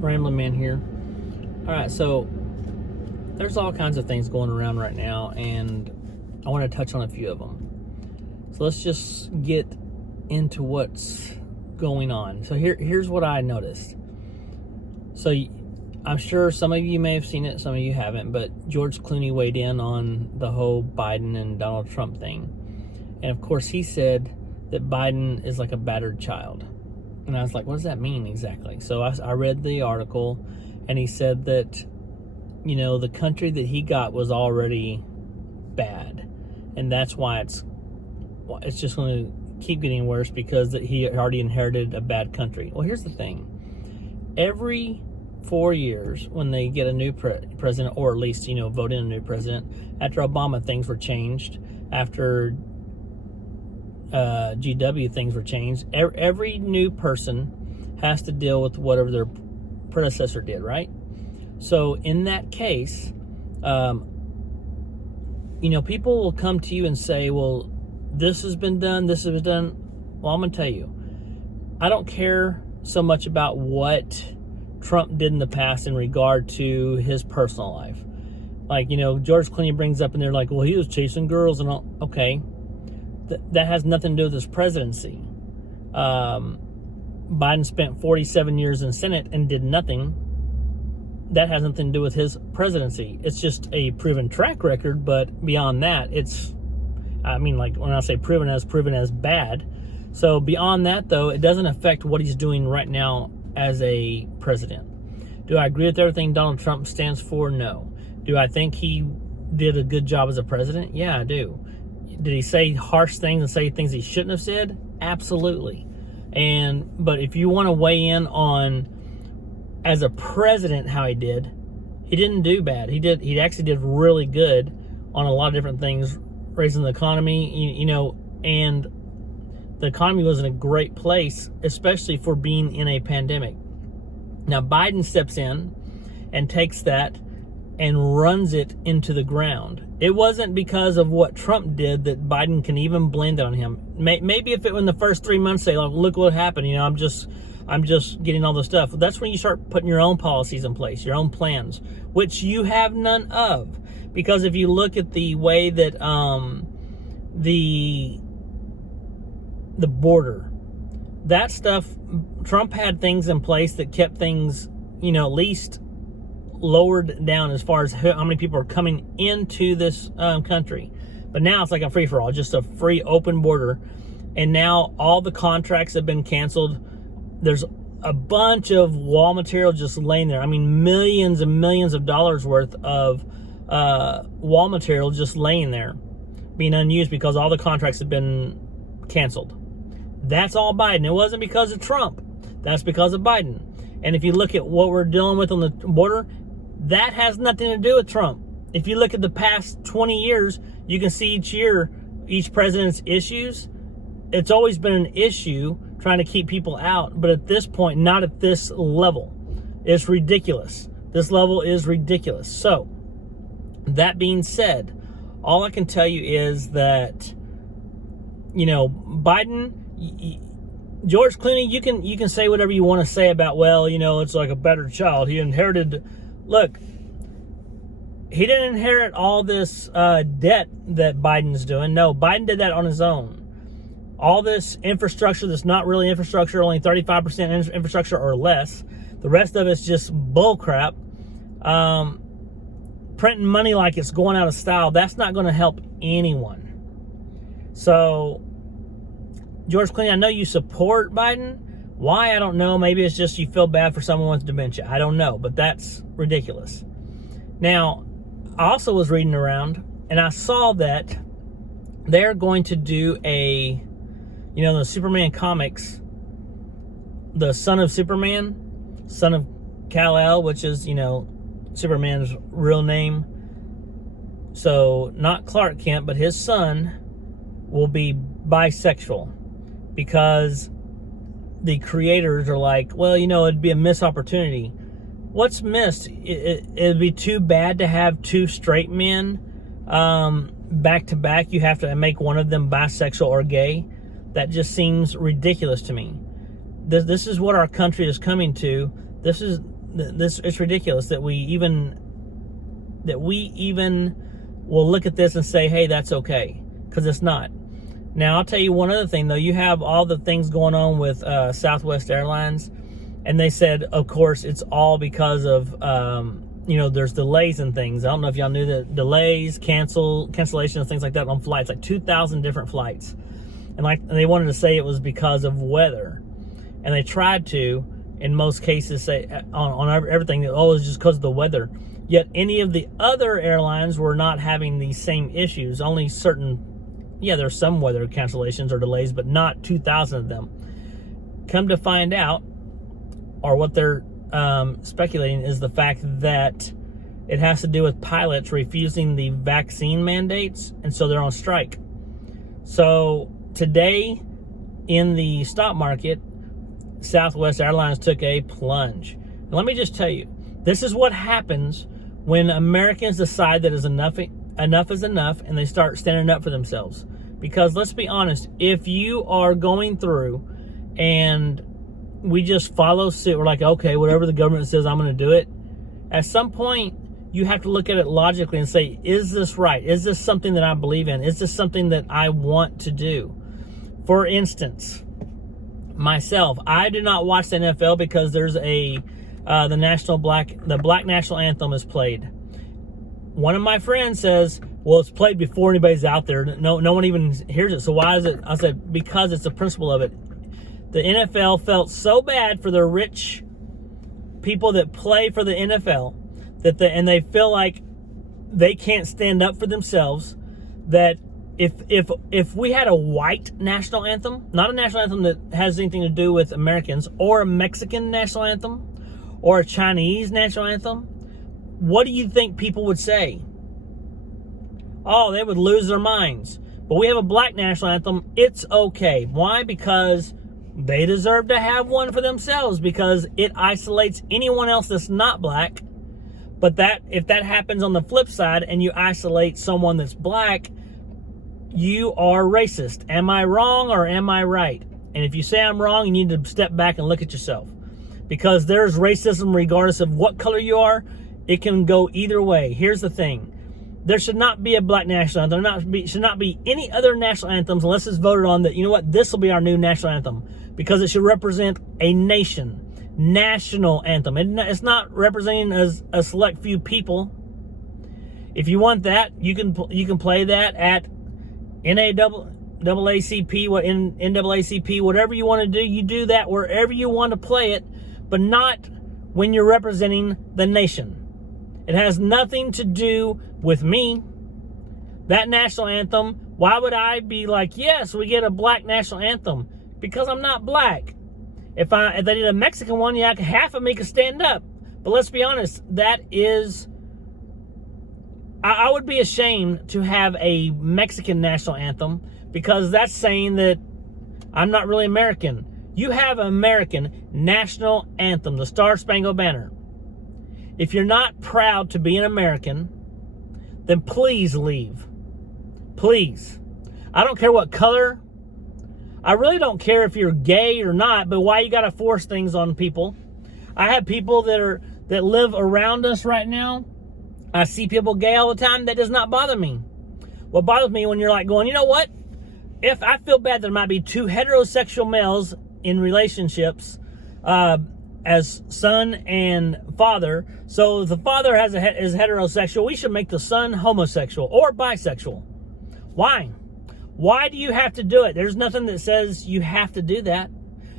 Ramblin Man here. All right, so there's all kinds of things going around right now, and I want to touch on a few of them. So let's just get into what's going on. So here's what I noticed. So I'm sure some of you may have seen it, some of you haven't, but George Clooney weighed in on the whole Biden and Donald Trump thing. And of course, he said that Biden is like a battered child. And I was like, what does that mean exactly? So I read the article, and he said that, you know, the country that he got was already bad. And that's why it's just going to keep getting worse, because that he already inherited a bad country. Well, here's the thing. Every 4 years, when they get a new president, or at least, you know, vote in a new president, after Obama, things were changed. After GW, things were changed. Every new person has to deal with whatever their predecessor did, right? So in that case, you know, people will come to you and say, well, this has been done, this has been done. Well, I'm going to tell you, I don't care so much about what Trump did in the past in regard to his personal life. Like, you know, George Clooney brings up, and they're like, well, he was chasing girls and all. Okay. That has nothing to do with his presidency. Biden spent 47 years in Senate and did nothing. That has nothing to do with his presidency. It's just a proven track record, but beyond that, it's, I mean, like when I say proven as bad. So beyond that, though, it doesn't affect what he's doing right now as a president. Do I agree with everything Donald Trump stands for? No. Do I think he did a good job as a president? Yeah, I do. Did he say harsh things and say things he shouldn't have said? Absolutely. But if you want to weigh in on as a president how he didn't do bad. He actually did really good on a lot of different things, raising the economy, you know, and the economy was in a great place, especially for being in a pandemic. Now Biden steps in and takes that and runs it into the ground. It wasn't because of what Trump did that Biden can even blame it on him. Maybe if it in the first 3 months say, like, look what happened, you know, I'm just getting all this stuff. That's when you start putting your own policies in place, your own plans, which you have none of. Because if you look at the way that the border, that stuff, Trump had things in place that kept things, you know, at least lowered down as far as how many people are coming into this country. But now it's like a free-for-all, just a free open border. And now all the contracts have been canceled. There's a bunch of wall material just laying there. I mean, millions and millions of dollars worth of wall material just laying there, being unused because all the contracts have been canceled. That's all Biden. It wasn't because of Trump. That's because of Biden. And if you look at what we're dealing with on the border, that has nothing to do with Trump. If you look at the past 20 years, you can see each year, each president's issues. It's always been an issue trying to keep people out. But at this point, not at this level. It's ridiculous. This level is ridiculous. So, that being said, all I can tell you is that, you know, Biden, George Clooney, you can say whatever you want to say about, well, you know, it's like a better child. He inherited. Look, he didn't inherit all this debt that Biden's doing. No, Biden did that on his own. All this infrastructure that's not really infrastructure, only 35% infrastructure or less. The rest of it's just bull crap. Printing money like it's going out of style, that's not going to help anyone. So, George Clooney, I know you support Biden. Why? I don't know. Maybe it's just you feel bad for someone with dementia. I don't know, but that's ridiculous. Now, I also was reading around, and I saw that they're going to do a, you know, the Superman comics, the son of Superman, son of Kal-El, which is, you know, Superman's real name. So, not Clark Kent, but his son will be bisexual, because the creators are like, well, you know, it'd be a missed opportunity. What's missed? It'd be too bad to have two straight men back to back. You have to make one of them bisexual or gay. That just seems ridiculous to me. This is what our country is coming to. This is it's ridiculous that we even will look at this and say, hey, that's okay, because it's not. Now, I'll tell you one other thing, though. You have all the things going on with Southwest Airlines, and they said, of course, it's all because of, there's delays and things. I don't know if y'all knew that delays, cancellations, things like that on flights, like 2,000 different flights. And they wanted to say it was because of weather. And they tried to, in most cases, say on everything, oh, it's just because of the weather. Yet any of the other airlines were not having these same issues. Only certain, there's some weather cancellations or delays, but not 2,000 of them. Come to find out, or what they're speculating, is the fact that it has to do with pilots refusing the vaccine mandates, and so they're on strike. So today, in the stock market, Southwest Airlines took a plunge. And let me just tell you, this is what happens when Americans decide that enough is enough, and they start standing up for themselves. Because let's be honest, if you are going through and we just follow suit, we're like, okay, whatever the government says, I'm going to do it. At some point, you have to look at it logically and say, is this right? Is this something that I believe in? Is this something that I want to do? For instance, myself, I do not watch the NFL because there's the Black National Anthem is played. One of my friends says, well, it's played before anybody's out there. No one even hears it. So why is it? I said, because it's the principle of it. The NFL felt so bad for the rich people that play for the NFL and they feel like they can't stand up for themselves, that if we had a white national anthem, not a national anthem that has anything to do with Americans, or a Mexican national anthem, or a Chinese national anthem, what do you think people would say? Oh, they would lose their minds. But we have a black national anthem. It's okay. Why? Because they deserve to have one for themselves, because it isolates anyone else that's not black. But if that happens on the flip side and you isolate someone that's black, you are racist. Am I wrong or am I right? And if you say I'm wrong, you need to step back and look at yourself. Because there's racism regardless of what color you are. It can go either way. Here's the thing. There should not be a black national anthem. There should not be any other national anthems unless it's voted on that, you know what, this will be our new national anthem. Because it should represent a nation. National anthem. It's not representing as a select few people. If you want that, you can play that at NAACP, NAACP, whatever you want to do, you do that wherever you want to play it, but not when you're representing the nation. It has nothing to do with me. That national anthem, why would I be like, yes, we get a black national anthem? Because I'm not black. If they did a Mexican one, half of me could stand up. But let's be honest, that is, I would be ashamed to have a Mexican national anthem, because that's saying that I'm not really American. You have an American national anthem, the Star Spangled Banner. If you're not proud to be an American, then please leave. Please. I don't care what color. I really don't care if you're gay or not, but why you got to force things on people? I have people that live around us right now. I see people gay all the time. That does not bother me. What bothers me when you're like going, you know what? If I feel bad, there might be two heterosexual males in relationships as son and father. So if the father is heterosexual, we should make the son homosexual or bisexual. Why? Why do you have to do it? There's nothing that says you have to do that.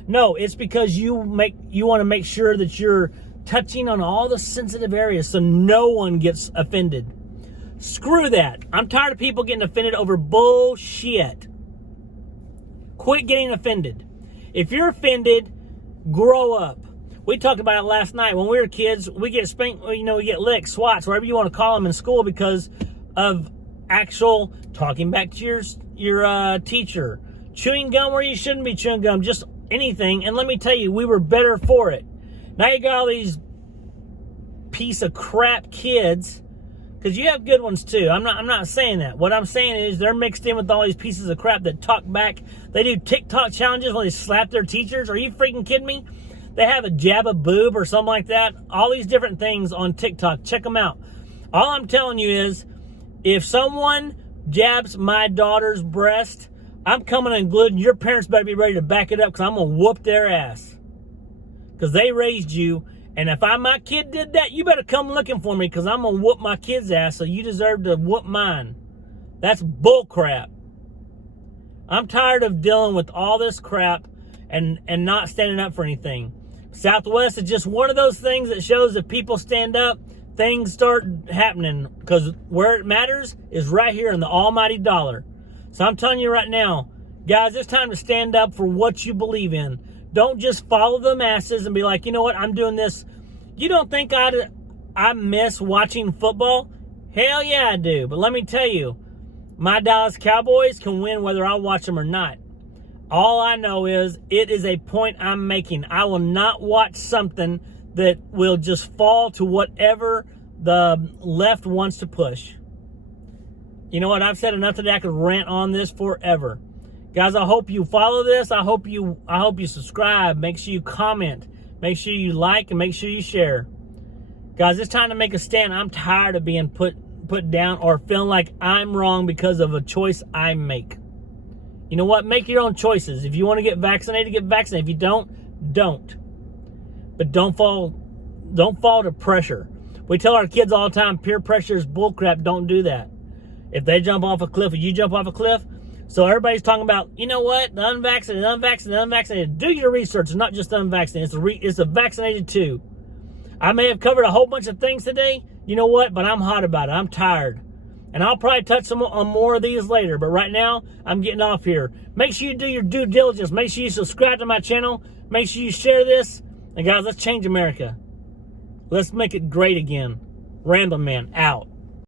No, it's because you want to make sure that you're touching on all the sensitive areas so no one gets offended. Screw that. I'm tired of people getting offended over bullshit. Quit getting offended. If you're offended, grow up. We talked about it last night. When we were kids, we get spanked, we get licked, swats, whatever you want to call them in school, because of actual talking back to your teacher, chewing gum where you shouldn't be chewing gum, just anything. And let me tell you, we were better for it. Now you got all these piece of crap kids, because you have good ones too. I'm not saying that. What I'm saying is they're mixed in with all these pieces of crap that talk back. They do TikTok challenges where they slap their teachers. Are you freaking kidding me? They have a jab a boob or something like that. All these different things on TikTok. Check them out. All I'm telling you is, if someone jabs my daughter's breast, I'm coming unglued, and your parents better be ready to back it up, because I'm going to whoop their ass. Because they raised you, and if my kid did that, you better come looking for me, because I'm going to whoop my kid's ass, so you deserve to whoop mine. That's bull crap. I'm tired of dealing with all this crap and not standing up for anything. Southwest is just one of those things that shows that people stand up, things start happening, because where it matters is right here in the almighty dollar. So I'm telling you right now, guys, it's time to stand up for what you believe in. Don't just follow the masses and be like, you know what, I'm doing this. You don't think I miss watching football? Hell yeah, I do. But let me tell you, my Dallas Cowboys can win whether I watch them or not. All I know is it is a point I'm making. I will not watch something that will just fall to whatever the left wants to push. You know what? I've said enough today. I could rant on this forever. Guys, I hope you follow this. I hope you subscribe. Make sure you comment. Make sure you like, and make sure you share. Guys, it's time to make a stand. I'm tired of being put down or feeling like I'm wrong because of a choice I make. You know what? Make your own choices. If you want to get vaccinated, get vaccinated. If you don't. But don't fall to pressure. We tell our kids all the time, peer pressure is bullcrap. Don't do that. If they jump off a cliff or you jump off a cliff, so everybody's talking about, you know what, the unvaccinated. Do your research. It's not just the unvaccinated. It's the vaccinated too. I may have covered a whole bunch of things today. You know what? But I'm hot about it. I'm tired. And I'll probably touch on more of these later. But right now, I'm getting off here. Make sure you do your due diligence. Make sure you subscribe to my channel. Make sure you share this. And guys, let's change America. Let's make it great again. Ramblin' Man, out.